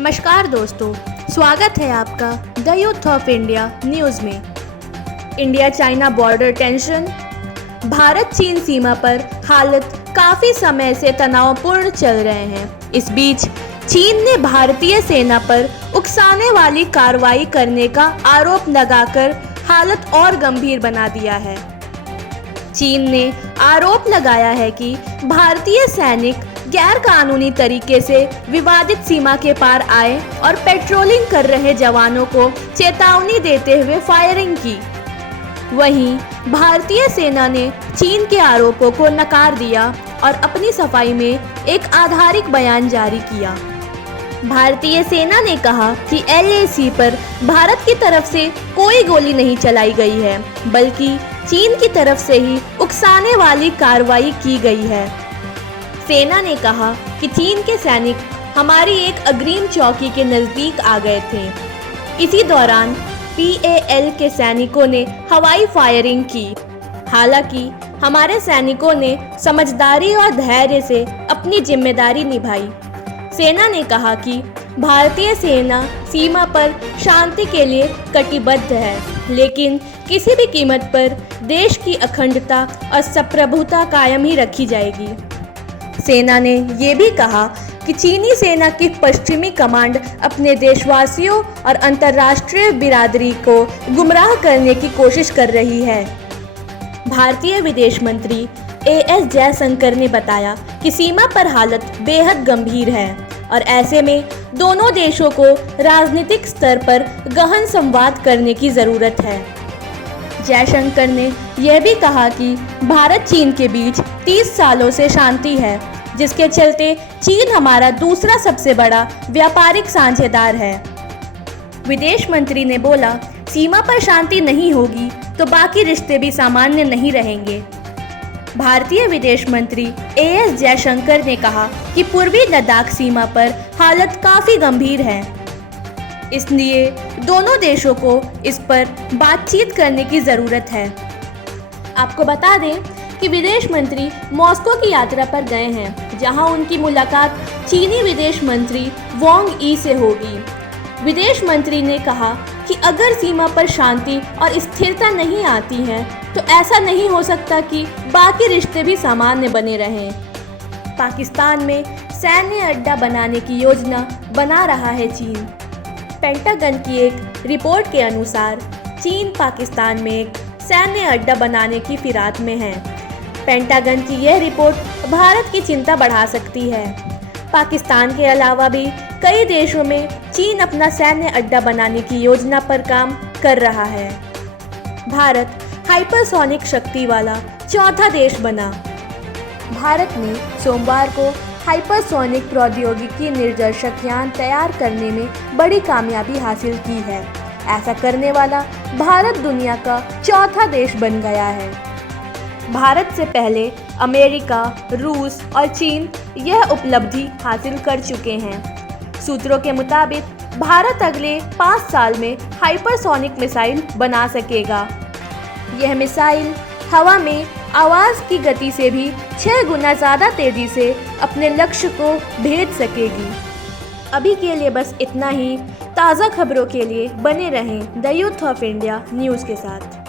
नमस्कार दोस्तों, स्वागत है आपका the youth of India news में। India China border tension. Bharat चीन सीमा पर हालत काफ़ी समय से तनावपूर्ण चल रहे हैं। इस बीच चीन ने भारतीय सेना पर उकसाने वाली कार्रवाई करने का आरोप लगाकर हालत और गंभीर बना दिया है। चीन ने आरोप लगाया है कि भारतीय सैनिक गैर कानूनी तरीके से विवादित सीमा के पार आए और पेट्रोलिंग कर रहे जवानों को चेतावनी देते हुए फायरिंग की। वहीं भारतीय सेना ने चीन के आरोपों को नकार दिया और अपनी सफाई में एक आधारिक बयान जारी किया। भारतीय सेना ने कहा कि LAC पर भारत की तरफ से कोई गोली नहीं चलाई गई है, बल्कि चीन की तरफ से ही उकसाने वाली कार्रवाई की गई है। सेना ने कहा कि चीन के सैनिक हमारी एक अग्रिम चौकी के नज़दीक आ गए थे। इसी दौरान PAL के सैनिकों ने हवाई फायरिंग की। हालांकि हमारे सैनिकों ने समझदारी और धैर्य से अपनी जिम्मेदारी निभाई। सेना ने कहा कि भारतीय सेना सीमा पर शांति के लिए कटिबद्ध है, लेकिन किसी भी कीमत पर देश की अखंडता और संप्रभुता कायम ही रखी जाएगी। सेना ने ये भी कहा कि चीनी सेना की पश्चिमी कमांड अपने देशवासियों और अंतर्राष्ट्रीय बिरादरी को गुमराह करने की कोशिश कर रही है। भारतीय विदेश मंत्री AS जयशंकर ने बताया कि सीमा पर हालत बेहद गंभीर है और ऐसे में दोनों देशों को राजनीतिक स्तर पर गहन संवाद करने की ज़रूरत है। जयशंकर ने यह भी कहा कि भारत चीन के बीच 30 सालों से शांति है, जिसके चलते चीन हमारा दूसरा सबसे बड़ा व्यापारिक साझेदार है। विदेश मंत्री ने बोला, सीमा पर शांति नहीं होगी तो बाकी रिश्ते भी सामान्य नहीं रहेंगे। भारतीय विदेश मंत्री AS जयशंकर ने कहा कि पूर्वी लद्दाख सीमा पर हालत काफ़ी गंभीर है, इसलिए दोनों देशों को इस पर बातचीत करने की ज़रूरत है। आपको बता दें कि विदेश मंत्री मॉस्को की यात्रा पर गए हैं, जहां उनकी मुलाकात चीनी विदेश मंत्री वांग यी से होगी। विदेश मंत्री ने कहा कि अगर सीमा पर शांति और स्थिरता नहीं आती है तो ऐसा नहीं हो सकता कि बाकी रिश्ते भी सामान्य बने रहें। पाकिस्तान में सैन्य अड्डा बनाने की योजना बना रहा है चीन। पेंटागन की एक रिपोर्ट के अनुसार चीन पाकिस्तान में एक सैन्य अड्डा बनाने की फिराक में है। पेंटागन की यह रिपोर्ट भारत की चिंता बढ़ा सकती है। पाकिस्तान के अलावा भी कई देशों में चीन अपना सैन्य अड्डा बनाने की योजना पर काम कर रहा है। भारत हाइपरसोनिक शक्ति वाला चौथा देश बना। भारत ने सोमवार को हाइपरसोनिक प्रौद्योगिकी निर्देशक यान तैयार करने में बड़ी कामयाबी हासिल की है। ऐसा करने वाला भारत दुनिया का चौथा देश बन गया है। भारत से पहले अमेरिका, रूस और चीन यह उपलब्धि हासिल कर चुके हैं। सूत्रों के मुताबिक भारत अगले 5 साल में हाइपरसोनिक मिसाइल बना सकेगा। यह मिसाइल हवा में आवाज़ की गति से भी 6 गुना ज़्यादा तेज़ी से अपने लक्ष्य को भेज सकेगी। अभी के लिए बस इतना ही। ताज़ा खबरों के लिए बने रहें the youth of India news के साथ।